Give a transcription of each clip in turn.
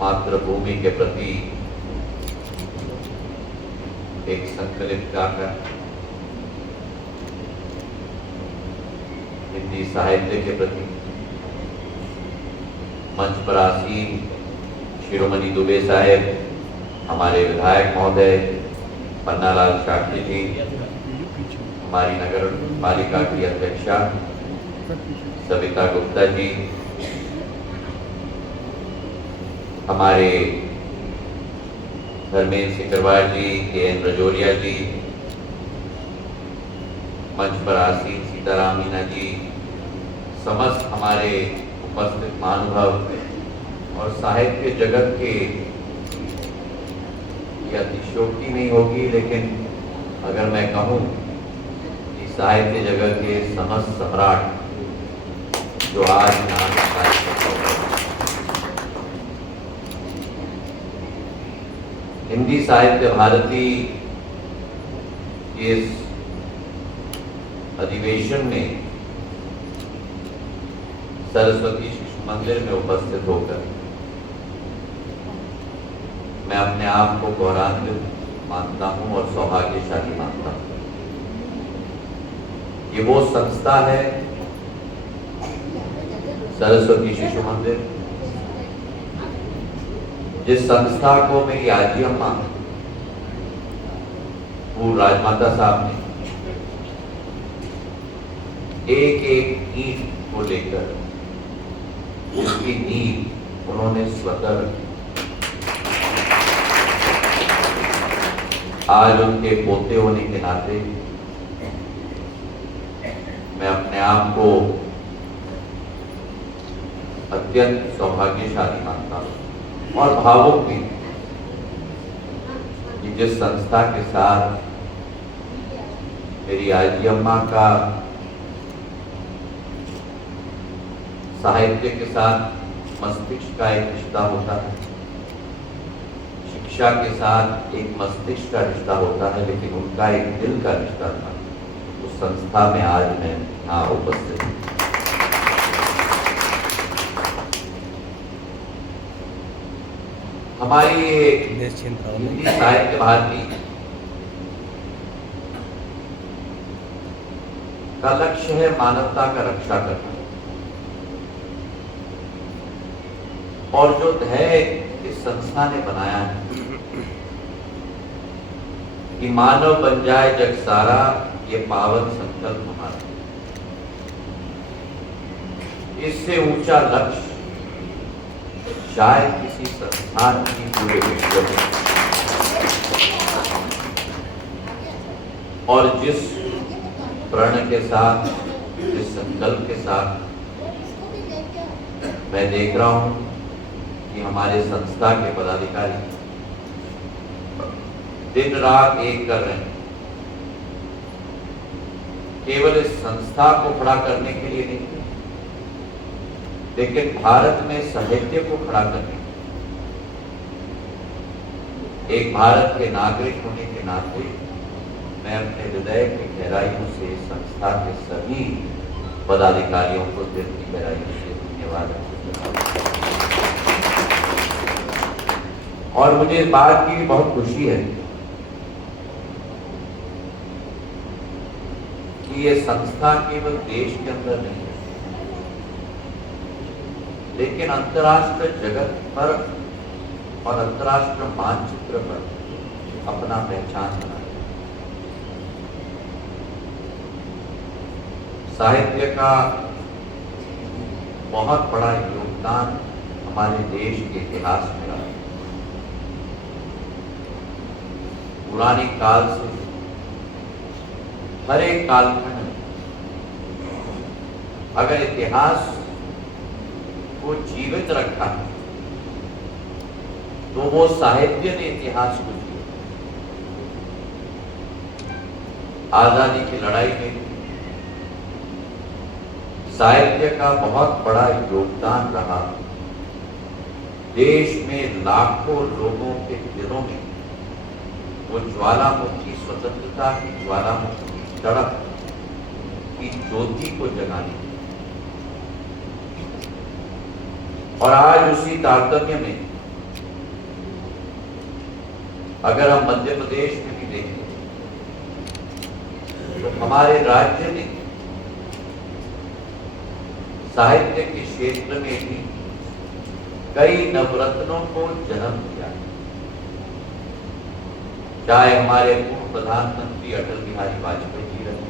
मातृभूमि के प्रति एक संकलित गाकर हिंदी साहित्य के प्रति मंच पर आसीन शिरोमणि दुबे साहेब, हमारे विधायक महोदय पन्नालाल शास्त्री जी, हमारी नगर पालिका की अध्यक्षा सविता गुप्ता जी, हमारे धर्मेंद्र सिकरवार जी, के.एन. रजौरिया जी, मंच पर आसीन सीताराम मीना जी, समस्त हमारे उपस्थित महानुभाव और साहित्य जगत के, यह अतिशयोक्ति नहीं होगी, लेकिन अगर मैं कहूँ कि साहित्य जगत के समस्त सम्राट जो आज यहाँ हिंदी साहित्य भारती इस अधिवेशन में सरस्वती शिशु मंदिर में उपस्थित होकर मैं अपने आप को गौरवान्वित मानता हूं और सौभाग्यशाली मानता हूं। ये वो संस्था है सरस्वती शिशु मंदिर, जिस संस्था को मेरी आजी अम्मा पूर्व राजमाता साहब ने एक एक ईंट को लेकर उसकी नींव उन्होंने स्वतः आज उनके पोते होने के नाते मैं अपने आप को अत्यंत सौभाग्यशाली मानता हूं और भावुक भी कि जिस संस्था के साथ मेरी आजी अम्मा का साहित्य के साथ मस्तिष्क का एक रिश्ता होता है, शिक्षा के साथ एक मस्तिष्क का रिश्ता होता है, लेकिन उनका एक दिल का रिश्ता था। उस संस्था में आज मैं यहाँ उपस्थित हूँ। हमारी हिंदी साहित्य भारती का लक्ष्य है मानवता का रक्षा करना, और जो ध्येय इस संस्था ने बनाया है कि मानव बन जाए जग सारा, ये पावन संकल्प हमारा, इससे ऊंचा लक्ष्य शायद किसी संस्थान की पूरे विश्व में, और जिस प्रण के साथ, जिस संकल्प के साथ मैं देख रहा हूं कि हमारे संस्था के पदाधिकारी दिन रात एक कर रहे हैं, केवल इस संस्था को खड़ा करने के लिए नहीं, लेकिन भारत में साहित्य को खड़ा करने, एक भारत के नागरिक होने के नाते मैं अपने हृदय की गहराइयों से संस्था के सभी पदाधिकारियों को दिल की गहराइयों से धन्यवाद देता हूं। और मुझे इस बात की बहुत खुशी है कि ये संस्था केवल देश के अंदर नहीं है, लेकिन अंतर्राष्ट्रीय जगत पर और अंतर्राष्ट्रीय मानचित्र पर अपना पहचान बनाए। साहित्य का बहुत बड़ा योगदान हमारे देश के इतिहास में रहा। पुराने काल से हर एक कालखंड में अगर इतिहास को जीवित रखा तो वो साहित्य ने इतिहास को जिया। आजादी की लड़ाई में साहित्य का बहुत बड़ा योगदान रहा। देश में लाखों लोगों के दिलों में वो ज्वालामुखी, स्वतंत्रता की ज्वालामुखी तड़प की ज्योति को जगाने, और आज उसी तारतम्य में अगर हम मध्य प्रदेश में भी देखें तो हमारे राज्य ने साहित्य के क्षेत्र में भी कई नवरत्नों को जन्म दिया। चाहे हमारे पूर्व प्रधानमंत्री अटल बिहारी वाजपेयी जी रहे,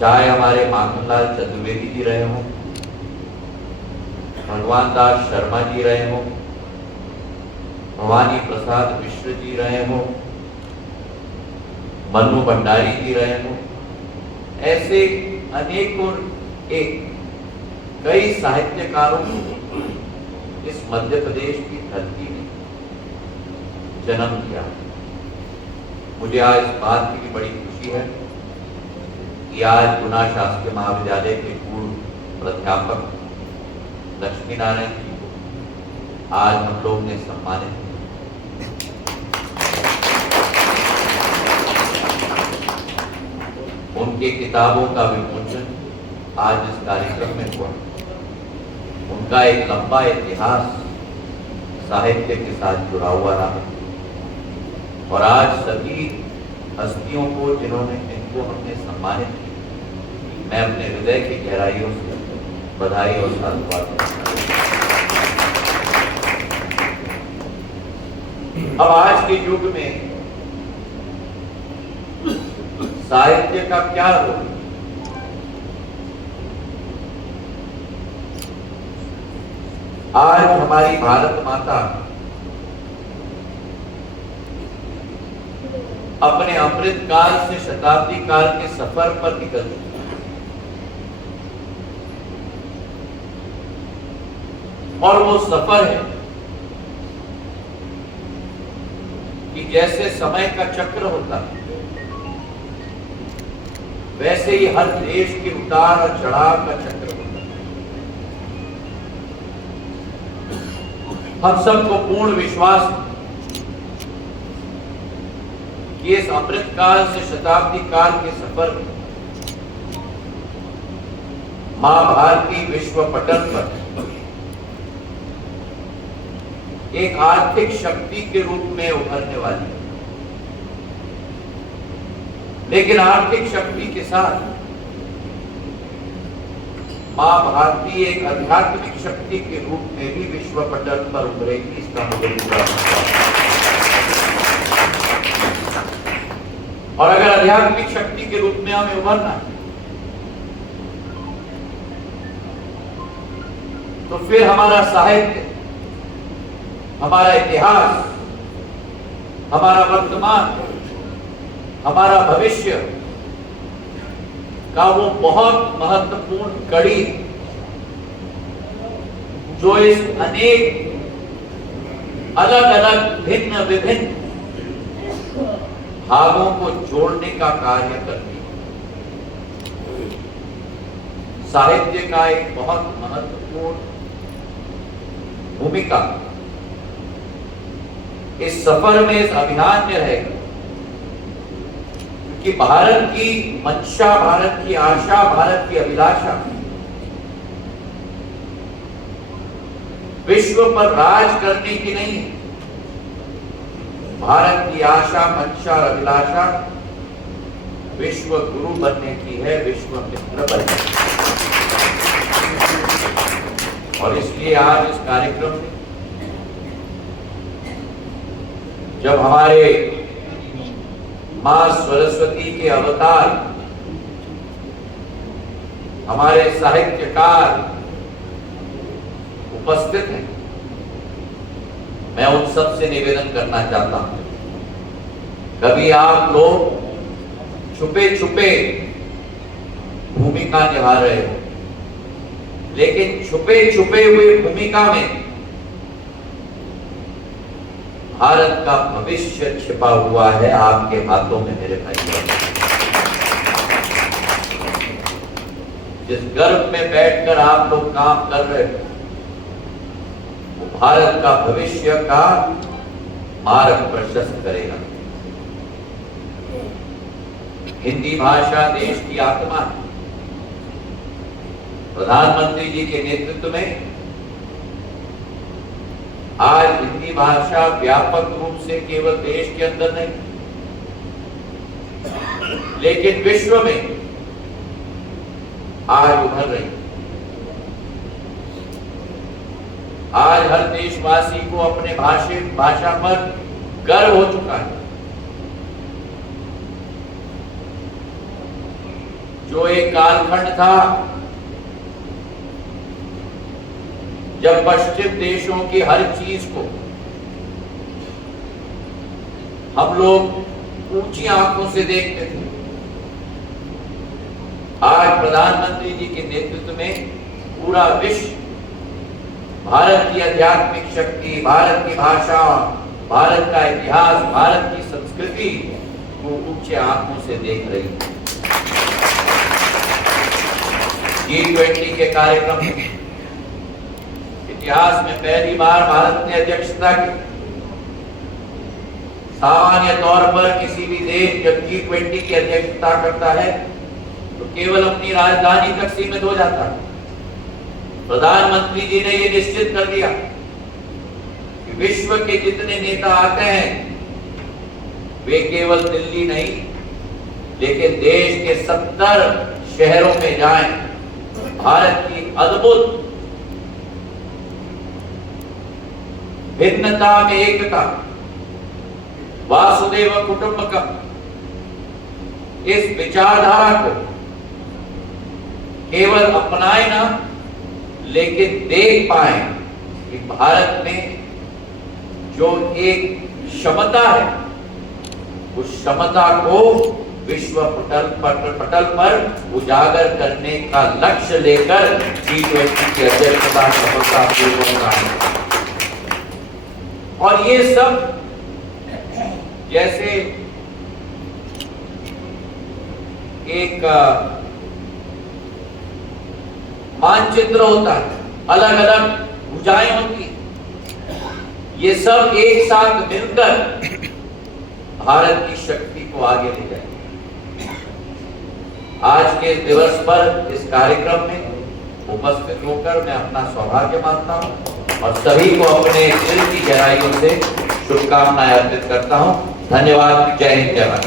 चाहे हमारे माखनलाल चतुर्वेदी जी रहे हों, भगवान दास शर्मा जी रहे हों, भवानी प्रसाद मिश्र जी रहे हों, मन्नू भंडारी जी रहे हों, ऐसे अनेकों कई साहित्यकारों को इस मध्य प्रदेश की धरती ने जन्म दिया। मुझे आज इस बात की भी बड़ी खुशी है कि आज गुना शासकीय महाविद्यालय के पूर्व प्राध्यापक लक्ष्मी नारायण जी को आज हम लोग ने सम्मानित किया। उनके किताबों का विमोचन आज इस कार्यक्रम में हुआ। उनका एक लंबा इतिहास साहित्य के साथ जुड़ा हुआ रहा और आज सभी हस्तियों को जिनको हमने सम्मानित किया, मैं अपने हृदय की गहराइयों से बधाई और साधुवाद देता हूं। अब आज के युग में साहित्य का क्या रोल? आज हमारी भारत माता अपने अमृत काल से शताब्दी काल के सफर पर निकल चुकी है और वो सफर है कि जैसे समय का चक्र होता है वैसे ही हर देश के उतार और चढ़ाव का चक्र होता है। हम सबको पूर्ण विश्वास है कि इस अमृत काल से शताब्दी काल के सफर में मां भारती विश्व पटल पर एक आर्थिक शक्ति के रूप में उभरने वाली है, लेकिन आर्थिक शक्ति के साथ मां भारती एक आध्यात्मिक शक्ति के रूप में भी विश्व पटल पर उभरेगी, इसका मुझे पूरा विश्वास है। और अगर आध्यात्मिक शक्ति के रूप में हमें उभरना है तो फिर हमारा साहित्य, हमारा इतिहास, हमारा वर्तमान, हमारा भविष्य का वो बहुत महत्वपूर्ण कड़ी जो इस अनेक अलग अलग भिन्न विभिन्न भागों को जोड़ने का कार्य करती है। साहित्य का एक बहुत महत्वपूर्ण भूमिका इस सफर में, इस अभियान में रहेगा कि भारत की मंशा, भारत की आशा, भारत की अभिलाषा विश्व पर राज करने की नहीं है। भारत की आशा, मंशा और अभिलाषा विश्व गुरु बनने की है, विश्व मित्र बनने की है। और इसलिए आज इस कार्यक्रम में जब हमारे मां सरस्वती के अवतार, हमारे साहित्यकार उपस्थित हैं, मैं उन सब से निवेदन करना चाहता हूं, कभी आप लोग छुपे छुपे भूमिका निभा रहे हो, लेकिन छुपे छुपे हुए भूमिका में भारत का भविष्य छिपा हुआ है आपके हाथों में मेरे भाई। जिस गर्भ में बैठकर आप लोग काम कर रहे हो वो भारत का भविष्य का मार्ग प्रशस्त करेगा। हिंदी भाषा देश की आत्मा है। प्रधानमंत्री जी के नेतृत्व में आज हिंदी की भाषा व्यापक रूप से केवल देश के अंदर नहीं, लेकिन विश्व में आज उभर रही। आज हर देशवासी को अपने भाषा पर गर्व हो चुका है। जो एक कालखंड था जब पश्चिम देशों की हर चीज को हम लोग ऊंची आंखों से देखते थे, आज प्रधानमंत्री जी के नेतृत्व में पूरा विश्व भारत की आध्यात्मिक शक्ति, भारत की भाषा, भारत का इतिहास, भारत की संस्कृति को ऊंचे आंखों से देख रही है। G20 के कार्यक्रम में इतिहास में पहली बार भारत ने अध्यक्षता की। सामान्य तौर पर किसी भी देश जब G20 की अध्यक्षता करता है तो केवल अपनी राजधानी तक सीमित हो जाता है। प्रधानमंत्री जी ने यह निश्चित कर दिया कि विश्व के जितने नेता आते हैं वे केवल दिल्ली नहीं लेकिन देश के 70 शहरों में जाएं, भारत की अद्भुत भिन्नता में एकता, वासुदेव कुटुंबकम, इस विचारधारा को केवल अपनाए ना लेकिन देख पाए कि भारत में जो एक क्षमता है उस क्षमता को विश्व पटल पर उजागर करने का लक्ष्य लेकर G20 की अध्यक्षता सफलतापूर्वक रहा। और ये सब जैसे एक मानचित्र होता है, अलग अलग भुजाएं होती हैं, ये सब एक साथ मिलकर भारत की शक्ति को आगे ले जाएंगे। आज के दिवस पर इस कार्यक्रम में उपस्थित होकर मैं अपना सौभाग्य मानता हूं और सभी को अपने दिल की गहराइयों से शुभकामनाएं अर्पित करता हूं। धन्यवाद। जय हिंद, जय भारत।